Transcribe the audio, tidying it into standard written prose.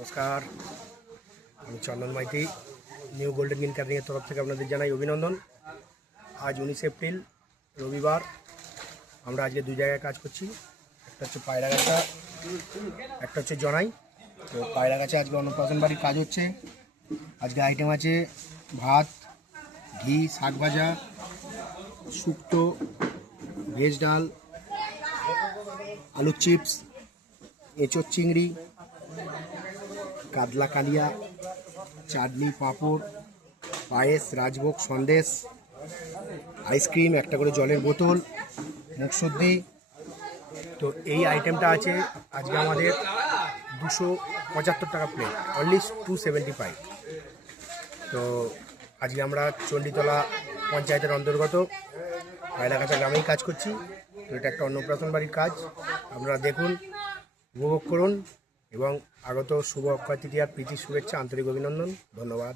নমস্কার, আমি চন্দন Maiti. New golden green ক্যাটারিংয়ের তরফ থেকে আপনাদের জানাই অভিনন্দন। আজ 19 এপ্রিল রবিবার। আমরা আজকে দুই জায়গায় কাজ করছি, একটা হচ্ছে পায়রাগাছা, একটা হচ্ছে জনাই। তো পায়রাগাছা আজকে অন্নপ্রাশন বাড়ির কাজ হচ্ছে। আজকে আইটেম আছে ভাত, ঘি, শাক ভাজা, শুক্তো, ভেজ ডাল, আলুর চিপস, এঁচোড় চিংড়ি, কাতলা কালিয়া, চাটনি, পাঁপড়, পায়েস, রাজভোগ, সন্দেশ, আইসক্রিম, একটা করে জলের বোতল, মুখশুদ্ধি। তো এই আইটেমটা আছে আজকে আমাদের 275 টাকা প্লেট, অনলি 275। তো আজকে আমরা চণ্ডীতলা পঞ্চায়েতের অন্তর্গত পায়রাগাছা গ্রামেই কাজ করছি। তো এটা একটা অন্নপ্রাশন বাড়ির কাজ। আপনারা দেখুন, উপভোগ করুন এবং আগত শুভ অক্ষয় তৃতীয়ার প্রীতি শুভেচ্ছা, আন্তরিক অভিনন্দন, ধন্যবাদ।